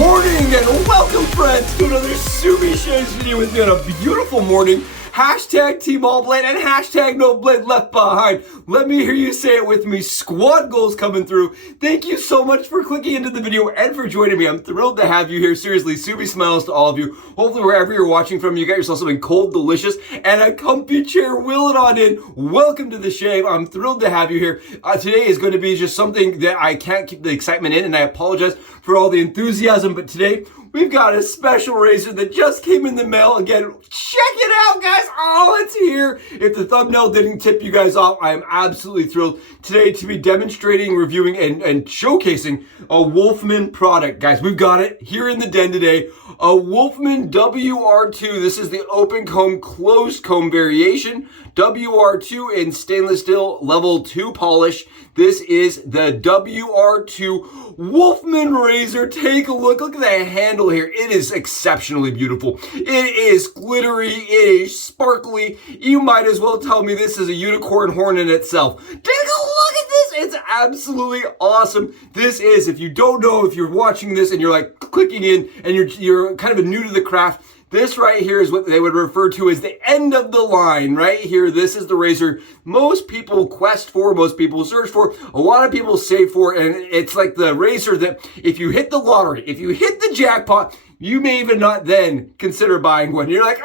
morning and welcome friends to another Subi Shaves video with me on a beautiful morning. Hashtag Team All Blade and hashtag No Blade Left Behind. Let me hear you say it with me. Squad goals coming through. Thank you so much for clicking into the video and for joining me. I'm thrilled to have you here. Seriously, Subi smiles to all of you. Hopefully wherever you're watching from, you got yourself something cold, delicious, and a comfy chair. Wheel it on in. Welcome to the shave. I'm thrilled to have you here. Today is going to be just something that I can't keep the excitement in, and I apologize for all the enthusiasm, but today we've got a special razor that just came in the mail. Again, check it out, guys. Oh, it's here. If the thumbnail didn't tip you guys off, I am absolutely thrilled today to be demonstrating, reviewing, and showcasing a Wolfman product. Guys, we've got it here in the den today. A Wolfman WR2. This is the open comb, closed comb variation. WR2 in stainless steel level 2 polish. This is the WR2 Wolfman razor. Take a look. Look at that handle here. It is exceptionally beautiful. It is glittery. It is sparkly. You might as well tell me this is a unicorn horn in itself. Take a look at this. It's absolutely awesome. This is, if you don't know, if you're watching this and you're like clicking in and you're kind of new to the craft, this right here is what they would refer to as the end of the line. Right here, this is the razor most people quest for, most people search for, a lot of people save for, and it's like the razor that if you hit the lottery, if you hit the jackpot, you may even not then consider buying one. You're like,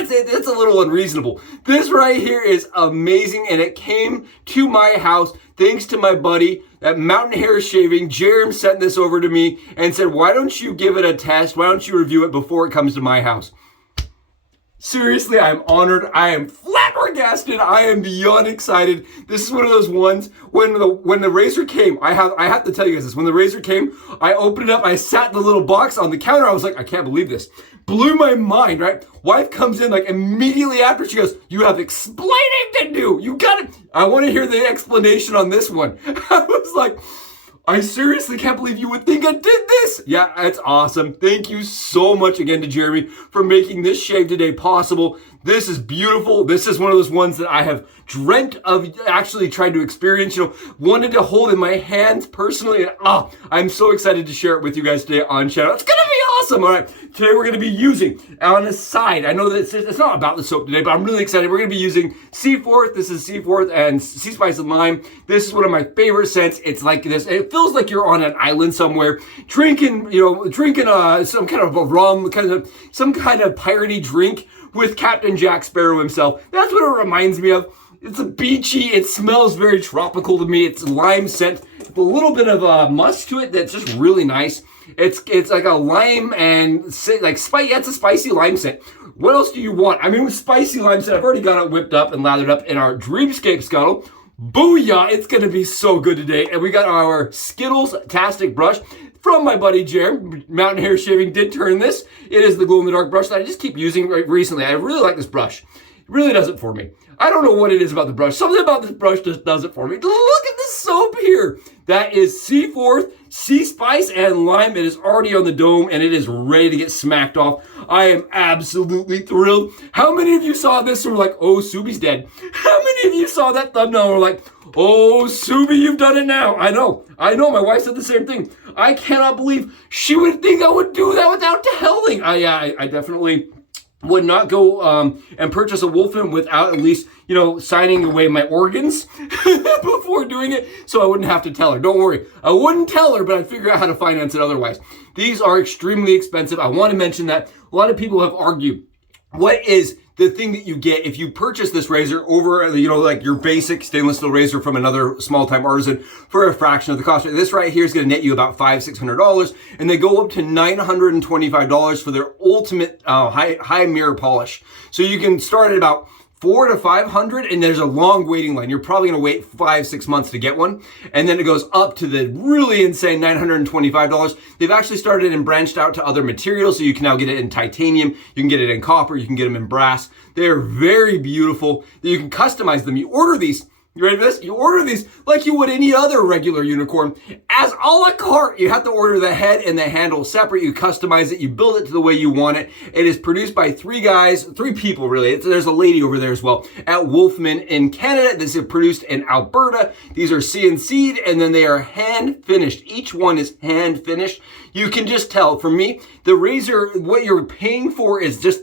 it's a little unreasonable. This right here is amazing, and it came to my house thanks to my buddy at Mountain Hare Shaving. Jerem sent this over to me and said, why don't you give it a test? Why don't you review it before it comes to my house? Seriously, I'm honored. I am flabbergasted. I am beyond excited. This is one of those ones when the razor came. I have to tell you guys this. When the razor came, I opened it up. I sat in the little box on the counter. I was like, I can't believe this. Blew my mind, right? Wife comes in like immediately after. She goes, you have explaining to do. You got it. I want to hear the explanation on this one. I was like, I seriously can't believe you would think I did this. Yeah, it's awesome. Thank you so much again to Jeremy for making this shave today possible. This is beautiful. This is one of those ones that I have dreamt of actually trying to experience, wanted to hold in my hands personally. And I'm so excited to share it with you guys today on channel. It's going to be awesome. All right, today we're going to be using, on the side, I know that it's not about the soap today, but I'm really excited. We're going to be using Seaforth. This is Seaforth and Sea Spice and Lime. This is one of my favorite scents. It's like this. It feels like you're on an island somewhere, drinking some kind of a rum, some kind of piratey drink with Captain Jack Sparrow himself. That's what it reminds me of. It's a beachy, it smells very tropical to me. It's lime scent, with a little bit of a musk to it that's just really nice. It's like a lime and like spicy. Yeah, it's a spicy lime scent. What else do you want? I mean, with spicy lime scent, I've already got it whipped up and lathered up in our Dreamscape scuttle. Booyah! It's gonna be so good today. And we got our Skittlestastic brush from my buddy Jerem. Mountain Hare Shaving did turn this. It is the glow-in-the-dark brush that I just keep using recently. I really like this brush. It really does it for me. I don't know what it is about the brush. Something about this brush just does it for me. Look at this soap here. That is Seaforth, Sea Spice, and Lime. It is already on the dome, and it is ready to get smacked off. I am absolutely thrilled. How many of you saw this and were like, oh, Subi's dead? How many of you saw that thumbnail and were like, oh, Subi, you've done it now? I know. My wife said the same thing. I cannot believe she would think I would do that without telling. I definitely would not go and purchase a Wolfman without at least, signing away my organs before doing it, so I wouldn't have to tell her. Don't worry. I wouldn't tell her, but I'd figure out how to finance it otherwise. These are extremely expensive. I want to mention that a lot of people have argued, what is the thing that you get if you purchase this razor over, like your basic stainless steel razor from another small-time artisan for a fraction of the cost? This right here is going to net you about $500-600, and they go up to $925 for their ultimate high mirror polish. So you can start at about $400 to $500, and there's a long waiting line. You're probably going to wait 5-6 months to get one, and then it goes up to the really insane $925. They've actually started and branched out to other materials, so you can now get it in titanium, you can get it in copper, you can get them in brass. They are very beautiful. You can customize them. You order these You ready for this? You order these like you would any other regular unicorn as a la carte. You have to order the head and the handle separate. You customize it. You build it to the way you want it. It is produced by three people really. There's a lady over there as well at Wolfman in Canada. This is produced in Alberta. These are CNC'd and then they are hand finished. Each one is hand finished. You can just tell. For me, the razor, what you're paying for is just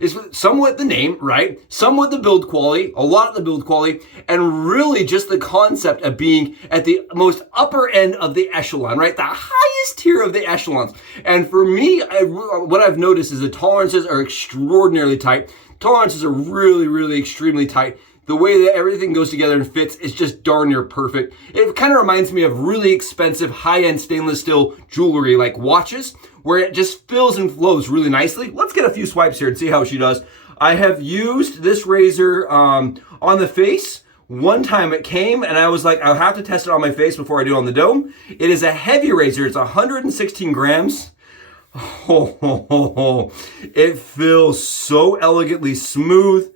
is somewhat the name, right? Somewhat the build quality, a lot of the build quality, and really just the concept of being at the most upper end of the echelon, right? The highest tier of the echelons. And for me, what I've noticed is the tolerances are extraordinarily tight. Tolerances are really, really extremely tight. The way that everything goes together and fits is just darn near perfect. It kind of reminds me of really expensive high-end stainless steel jewelry like watches, where it just fills and flows really nicely. Let's get a few swipes here and see how she does. I have used this razor on the face. One time it came and I was like, I'll have to test it on my face before I do it on the dome. It is a heavy razor. It's 116 grams. Oh, it feels so elegantly smooth.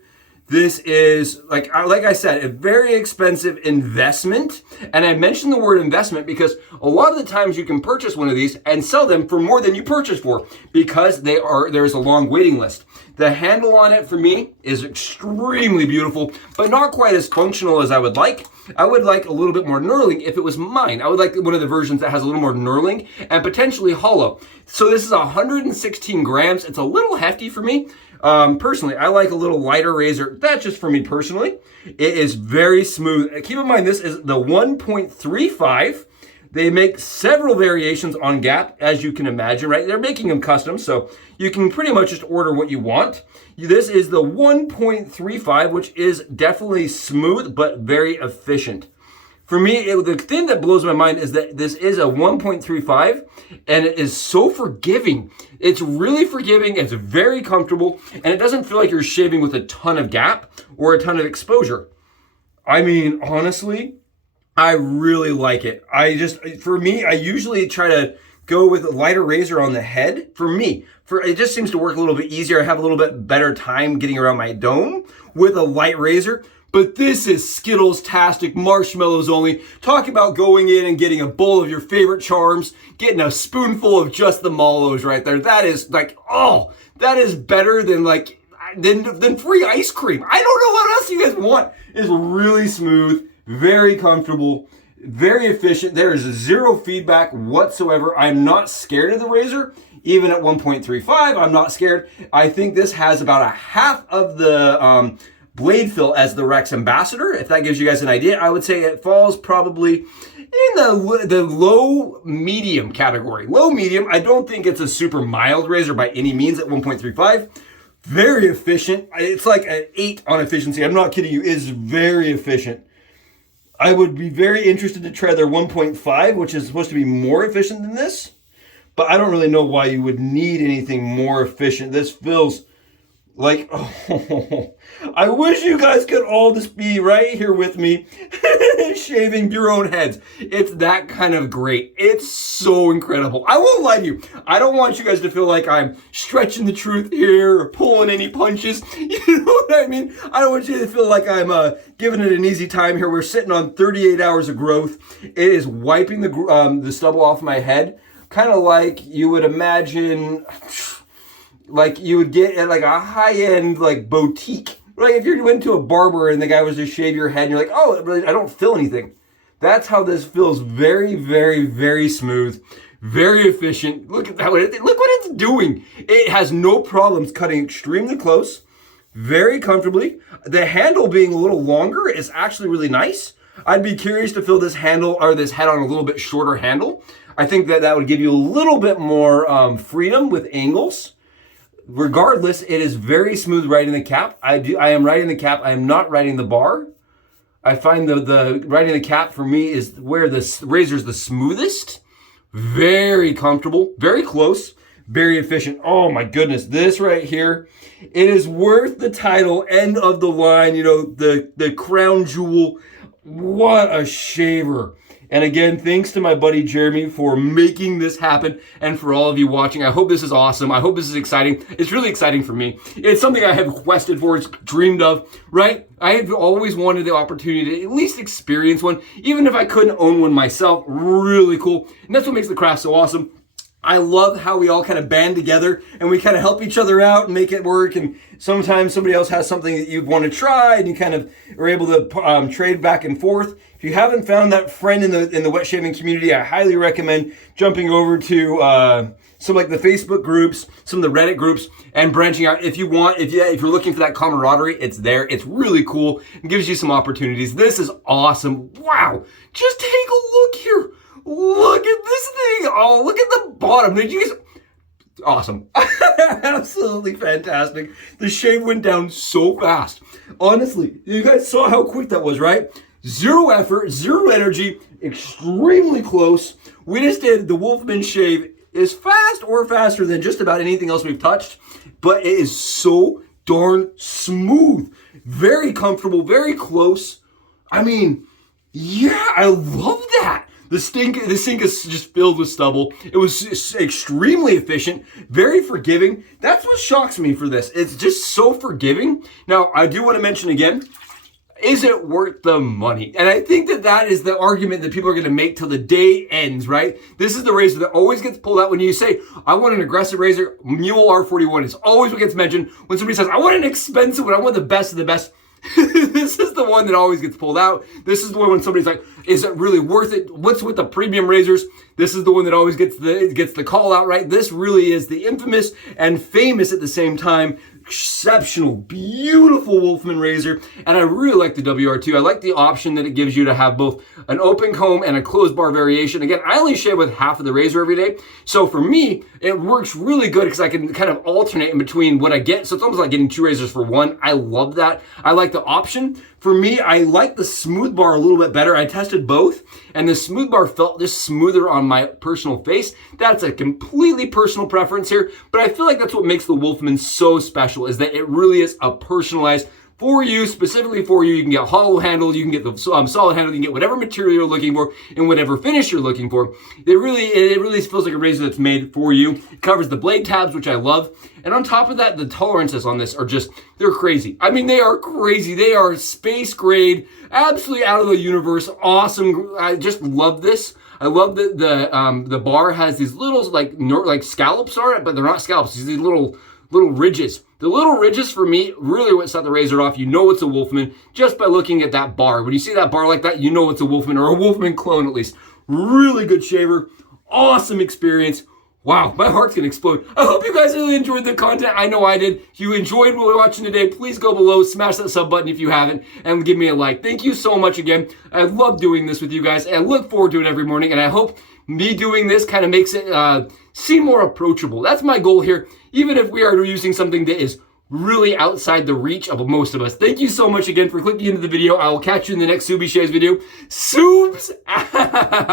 This is, like I said, a very expensive investment. And I mentioned the word investment because a lot of the times you can purchase one of these and sell them for more than you purchased for because there's a long waiting list. The handle on it for me is extremely beautiful, but not quite as functional as I would like. I would like a little bit more knurling if it was mine. I would like one of the versions that has a little more knurling and potentially hollow. So this is 116 grams. It's a little hefty for me. Personally, I like a little lighter razor. That's just for me personally. It is very smooth. Keep in mind, this is the 1.35. They make several variations on gap, as you can imagine, right? They're making them custom, so you can pretty much just order what you want. This is the 1.35, which is definitely smooth, but very efficient. For me, the thing that blows my mind is that this is a 1.35 and it is so forgiving. It's really forgiving, it's very comfortable, and it doesn't feel like you're shaving with a ton of gap or a ton of exposure. I mean, honestly, I really like it. For me, I usually try to go with a lighter razor on the head. It just seems to work a little bit easier. I have a little bit better time getting around my dome with a light razor. But this is Skittlestastic, marshmallows only. Talk about going in and getting a bowl of your favorite charms, getting a spoonful of just the mallows right there. That is like, oh, that is better than free ice cream. I don't know what else you guys want. It's really smooth, very comfortable, very efficient. There is zero feedback whatsoever. I'm not scared of the razor. Even at 1.35, I'm not scared. I think this has about a half of the blade fill as the Rex Ambassador. If that gives you guys an idea, I would say it falls probably in the low medium category. Low medium. I don't think it's a super mild razor by any means at 1.35. Very efficient. It's like an 8 on efficiency. I'm not kidding you. It is very efficient. I would be very interested to try their 1.5, which is supposed to be more efficient than this. But I don't really know why you would need anything more efficient. This feels like, oh, I wish you guys could all just be right here with me shaving your own heads. It's that kind of great. It's so incredible. I won't lie to you. I don't want you guys to feel like I'm stretching the truth here or pulling any punches. You know what I mean? I don't want you to feel like I'm giving it an easy time here. We're sitting on 38 hours of growth. It is wiping the stubble off my head, kind of like you would imagine, like you would get at like a high-end like boutique. Right, if you went to a barber and the guy was to shave your head and you're like, oh, I don't feel anything. That's how this feels. Very, very, very smooth, very efficient. Look at that. Look what it's doing. It has no problems cutting extremely close, very comfortably. The handle being a little longer is actually really nice. I'd be curious to fill this handle or this head on a little bit shorter handle. I think that would give you a little bit more freedom with angles. Regardless, it is very smooth riding the cap. I am riding the cap. I am not riding the bar. I find the riding the cap for me is where the razor is the smoothest. Very comfortable, very close, very efficient. Oh my goodness, this right here, it is worth the title, end of the line, you know, the crown jewel. What a shaver. And again, thanks to my buddy Jeremy for making this happen and for all of you watching. I hope this is awesome. I hope this is exciting. It's really exciting for me. It's something I have quested for, it's dreamed of, right? I have always wanted the opportunity to at least experience one, even if I couldn't own one myself. Really cool. And that's what makes the craft so awesome. I love how we all kind of band together and we kind of help each other out and make it work. And sometimes somebody else has something that you want to try and you kind of are able to trade back and forth. If you haven't found that friend in the wet shaving community, I highly recommend jumping over to some like the Facebook groups, some of the Reddit groups, and branching out. If you want, if you're looking for that camaraderie, it's there. It's really cool. It gives you some opportunities. This is awesome. Wow. Just take a look here. Look at this thing. Oh, look at the bottom. Did you guys? Awesome. Absolutely fantastic. The shave went down so fast. Honestly, you guys saw how quick that was, right? Zero effort, zero energy, extremely close. We just did the Wolfman shave is fast or faster than just about anything else we've touched, but it is so darn smooth. Very comfortable, very close. I mean, yeah, I love that. The sink is just filled with stubble. It was extremely efficient, very forgiving. That's what shocks me for this. It's just so forgiving. Now, I do want to mention again, is it worth the money? And I think that is the argument that people are going to make till the day ends, right? This is the razor that always gets pulled out when you say, I want an aggressive razor. Mule R41 is always what gets mentioned. When somebody says, I want an expensive one, I want the best of the best. This is the one that always gets pulled out. This is the one when somebody's like, is it really worth it? What's with the premium razors? This is the one that always gets the call out, right? This really is the infamous and famous at the same time, exceptional, beautiful Wolfman razor. And I really like the WR2. I like the option that it gives you to have both an open comb and a closed bar variation. Again, I only shave with half of the razor every day. So for me, it works really good because I can kind of alternate in between what I get. So it's almost like getting two razors for one. I love that. I like the option. For me, I like the smooth bar a little bit better. I tested both, and the smooth bar felt just smoother on my personal face. That's a completely personal preference here, but I feel like that's what makes the Wolfman so special, is that it really is a personalized for you, specifically for you. You can get hollow handle, you can get the solid handle, you can get whatever material you're looking for and whatever finish you're looking for. It really feels like a razor that's made for you. It covers the blade tabs, which I love. And on top of that, the tolerances on this are just, they're crazy. I mean, they are crazy. They are space grade, absolutely out of the universe. Awesome. I just love this. I love that the bar has these little like scallops on it, but they're not scallops. These little ridges. The little ridges for me really what set the razor off. You know it's a Wolfman just by looking at that bar. When you see that bar like that, you know it's a Wolfman, or a Wolfman clone at least. Really good shaver. Awesome experience. Wow, my heart's gonna explode. I hope you guys really enjoyed the content. I know I did. If you enjoyed what we're watching today, please go below, smash that sub button if you haven't, and give me a like. Thank you so much again. I love doing this with you guys, and I look forward to it every morning, and I hope me doing this kind of makes it seem more approachable. That's my goal here, even if we are using something that is really outside the reach of most of us. Thank you so much again for clicking into the video. I will catch you in the next Subie Shaves video. Subs out!